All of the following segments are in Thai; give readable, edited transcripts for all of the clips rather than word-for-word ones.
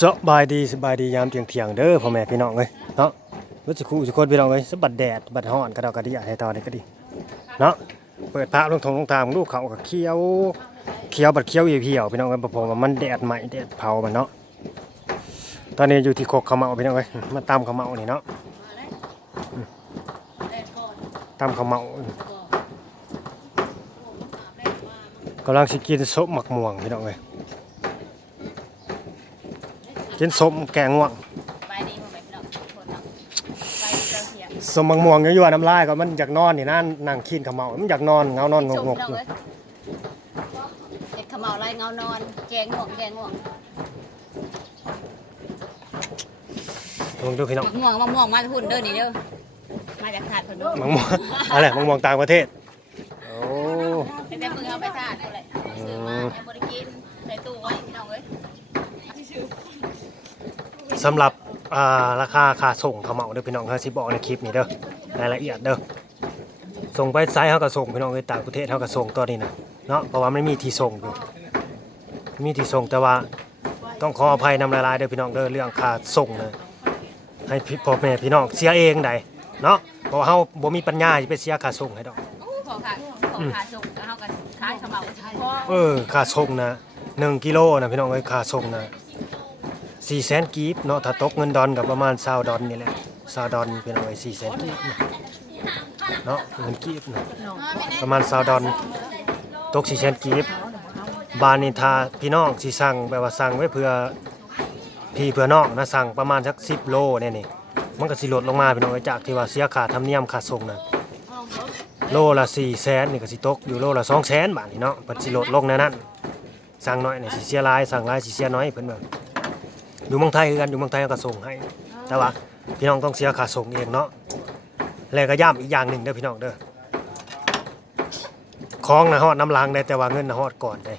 สบายดียามเที่ยงเด้อพ่อแม่พี่น้องเอ้ยเนาะรู้สึกคู่สุคนพี่น้องเอ้ยสะบัดแดดบัดฮ้อนกระดอกกระเดี่ยให้ตอนนี้ก็ดีเนาะเปิดพระลงทางลูกเขาก็เคี้ยวบัดเคี้ยวเหี่ยวๆพี่น้องเอ้ยบ่พอว่ามันแดดใหม่แดดเผามันเนาะตอนนี้อยู่ที่โคกขะเมาพี่น้องเอ้ยมาตำขะเมานี่เนาะตำขะเมากำลังสิกินส้มหมักม่วงพี่น้องเอ้ยกินส้มแกงง่วงสมบังม่วงอยู่ว่าน้ำลายก็มันอยากนอนนี่นั่นนั่งขี้นขมเมามันอยากนอนเงานอนงกๆอยู่เห็ดขมเมาไรเงานอนแกงง่วงลองดูพี่น้องมะม่วงมาหุ่นเด้อนี่เด้อมาจากถาดคนดูมะม่วงอะไรมะม่วงต่างประเทศโอ้แต่มือเอาไปถาดเลยซื้อมาบริกินใส่ตู้ไว้พี่น้องเอ้ยสำหรับราคาค่าส่งขมเมาเด้อพี่น้องเขาสิบอกในคลิปนี้เด้อรายละเอียดเด้อส่งไปไซส์เขาก็ส่งพี่น้องไปต่างประเทศเขาก็ส่งตัวนี้นะเนาะเพราะว่าไม่มีที่ส่งอยู่มีที่ส่งแต่ว่าต้องขออภัยนำลายๆเด้อพี่น้องเด้อเรื่องค่าส่งนะให้พ่อแม่พี่น้องเสียเองได้เนาะเพราะว่าเขาบ่มีปัญญาจะไปเสียค่าส่งให้ดอกขอขาส่งเขากันขายขมเมาค่าส่งนะ1กิโลนะพี่น้องเอ้ยค่าส่งนะ400,000กีบเนาะถ้าตกเงินดอนกับประมาณ20ดอนนี่แหละ20ดอนพี่น้องเอ้ย400,000กีบเนาะเงินกีบนะประมาณ20ดอนตก400,000กีบบานนี่ถ้าพี่น้องสิสั่งแบบว่าสั่งไว้เพื่อพี่เพื่อน้องนะสั่งประมาณสัก10โลเนี่ยนี่มันก็สิลดลงมาพี่น้องเอ้ยจากที่ว่าเสียค่าธรรมเนียมค่าส่งนะโลละ400,000นี่ก็สิตกอยู่โลละ200,000บาทนี่เนาะเพิ่นสิลดลงแน่นั้นสั่งน้อยนี่สิเสียหลายสั่งหลายสิเสียน้อยเพิ่นว่าอยู่เมืองไทยคือกันอยู่เมืองไทยก็ส่งให้แต่ว่าพี่น้องต้องเสียค่าส่งเองเนาะแล้วก็ย้ำอีกอย่างหนึ่งเด้อพี่น้องเด้อของนะฮอดน้ำล้างได้แต่ว่าเงินนะฮอดก่อนได้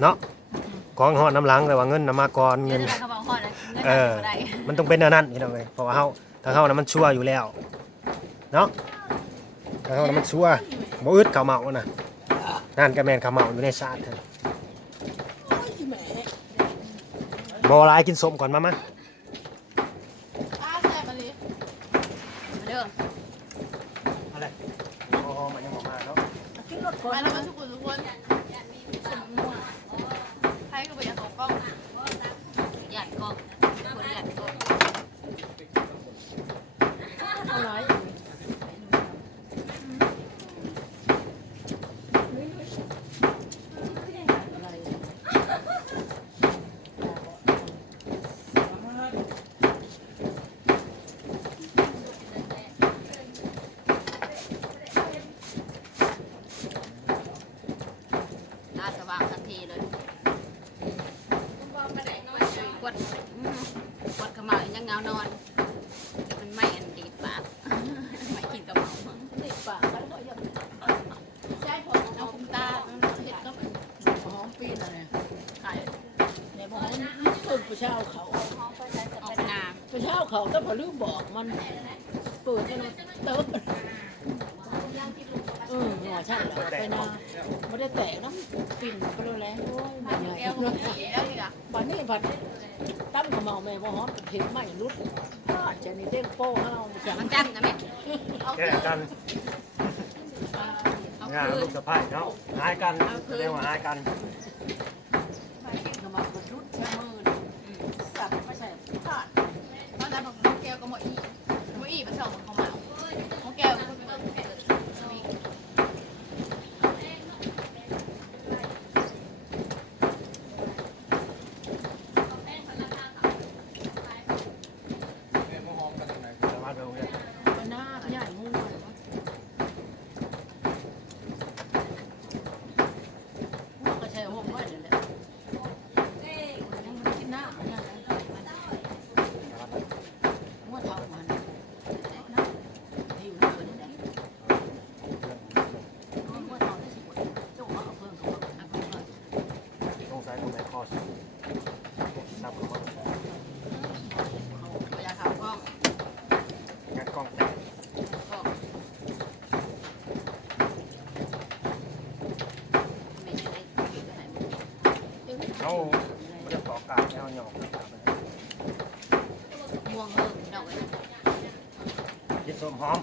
เนาะของฮอดน้ำล้างแต่ว่าเงินนะมาก่อนเงินมันต้องเป็นแนวนั้นพี่น้องเลยเพราะว่าเฮาถ้าเฮานะมันชั่วอยู่แล้วเนาะถ้าเฮานะมันชั่วบ่อึดข้าวเมาน่ะนั่นก็แม่นข้าวเมาอยู่ในชาติบ่หลายกินส้มก่อนมาอะไรอ๋อมันยังบ่มาเนาะมาแล้วมาทุกคนใครก็ไปอยากของกล้องหยัดกล้องคนหยัดกล้องสว่างทันทีเลยกดขมเมายังเงานอนมันไม่อันดีปากไม่กินกระเมาติดปากแล้วก็ยังใช่พอเอาคุ้มตาเห็ดก็หอมปีนอะไรขายในบ้านต้นผู้เช่าเขาออกนาผู้เช่าเขาต้องพอลืมบอกมันเปิดกันเติบหัวช่างเราไปนาไม่ได้แตะน้ำปิ่นไปเลยแล้วไม่ใหญ่บัดนี้บัดตั้มขมเมาแม่บ่หอมเห็นไหมรุดจะนี่เด้งโป้ห้าวมันจังนะแม่แก้กันงานลูกสะพ้ายเนาะหายกันเรียกว่าหายกันขมเมาก็รุดแช่มือสับไม่ใช่พลาดเพราะนั้นผมแก้วก็หมดอีมันสองขมเมาของแก้วเขาไม่ได้ต่อกาแค่หยอก เลย กินส้มหอม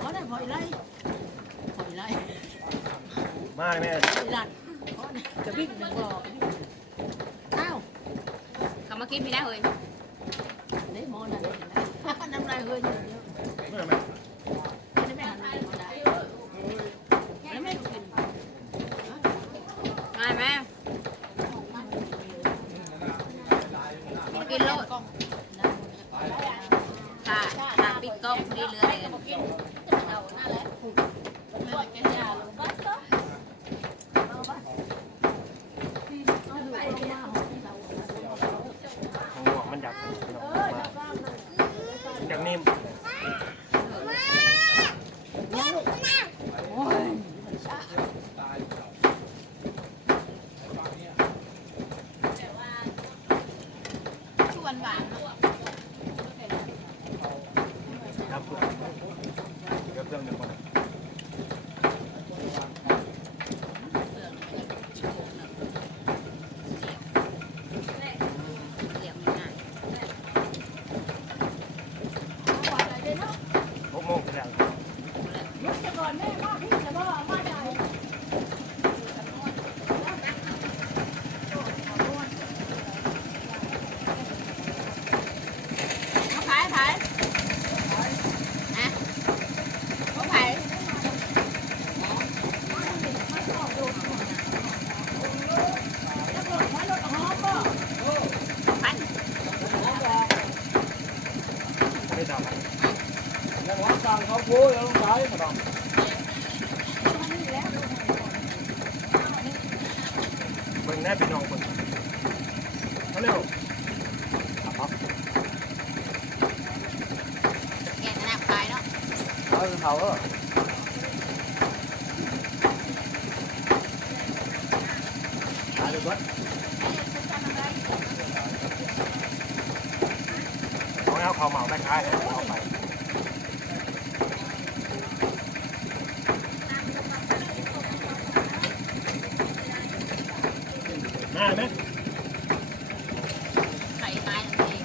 ขอได้พอยไรพอยไร มาเลยแม่ พอยลัดขอได้จะวิ่งหนึ่งรอบอ้าว เขามากินพี่นะเฮ้ย นี่หมอนั่นน้ำลายเฮ้ยเยอะ เมื่อแม่ ไม่ได้ไม่หันไปหมอได้แล้วไม่กิน มาแม่กินโลดค่ะปิดกล้องดีเรือเลยของหวงมันดับมันดับนิ่ม ชวนหวาน ครับเพื่อนเกือบเรื่องหนึ่งคน เหลี่ยมง่าย 6 โมงไปแล้ว ยุดจะก่อนแม่มาพี่จะว่ามาใหญ่ เขาขายนะเขาขาย แล้วก็ไว้รถหอมบ่ พัน ไม่ทำ ยังร้านสั่งเขาพูดแล้วต้องใช้มาต้อง เบิ่งแน่พี่น้องเบิ่งเอาเร็วครับ แกะน้ำขายเนาะ เขาเป็นเขาเออขายเลยก่อน เอาเขาเหมาแม่ค้าเลยเอาไปมาไหม ไข่ขายนั่นเอง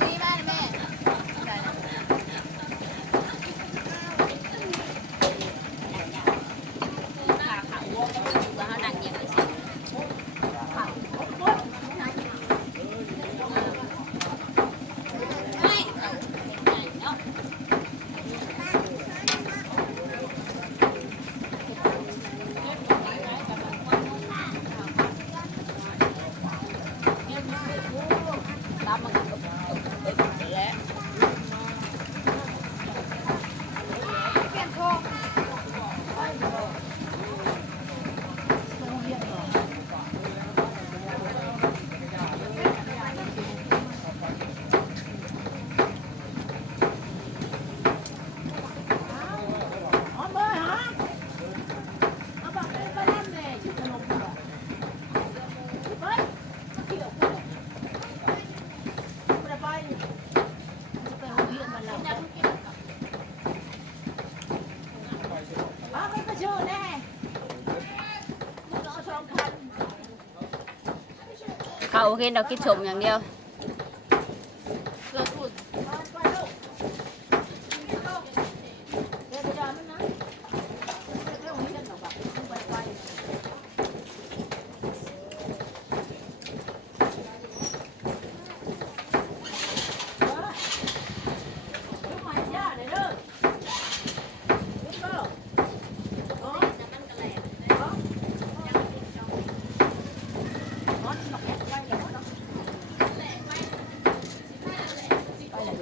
ลุยบ้านแม่ขาเขาอยู่กับเขาดังเงียบเลยสิเฮ้ยเนาะ ตามมากับแล้วเปลี่ยนโครง หอมเบอร์หอมเอาบักเลยไปนั่นเลยชื่อขนมปังไปเกี่ยวกูจะไปจะไปห้องเรียนมันแล้วเอาไปประชุมแน่รอ2,000 เขาโอเคเรากินชมอย่างเดียว เกิดอุ่นไปลูกเดี๋ยวจะไม่นะเรื่องนี้กันหรอบักไปลูกใหม่ย่าเลยเด้อลูกเด้ออ๋ออ๋ออ๋อหลับไปแล้วเนาะไปเลย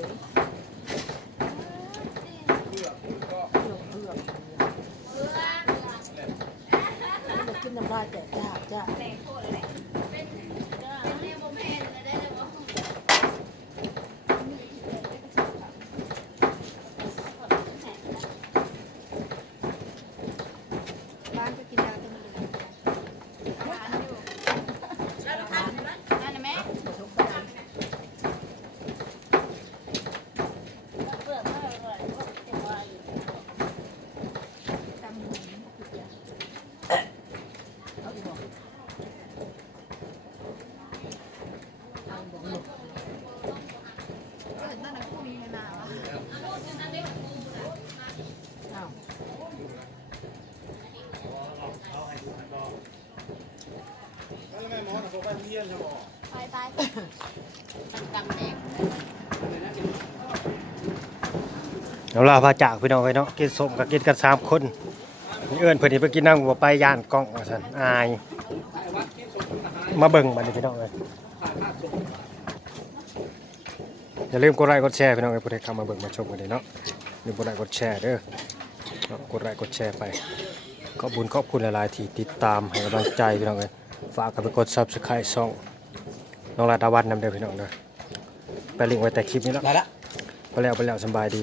กินน้ำลายแต่จ้าจ้าบ้านก็กินยาตัวนึง นั่นนะแม่ เปลือกไม่อร่อยก็เก็บไว้ตำ ตายตังแดง เอาล่ะพาจากพี่น้องไปเนาะกินส้มกับกินกัน3คนเอิ้นเพิ่นสิไปกินน้ำบ่ไปย่านกล้องว่าซั่นอายมาเบิ่งบัดนี้พี่น้องเอ้ยอย่าลืมกดไลค์กดแชร์พี่น้องเอ้ยผู้ใดเข้ามาเบิ่งมาชมกันเด้เนาะอย่าลืมกดไลค์กดแชร์เด้อเนาะกดไลค์กดแชร์ไปขอบคุณหลายๆที่ติดตามให้กำลังใจพี่น้องเอ้ยฝากกันไปกด Subscribe ช่องน้องลาดาวันนำเด้อพี่น้องเด้อไปลิงก์ไว้แต่คลิปนี้แล้ว ได้ละ ไปแล้วสำบายดี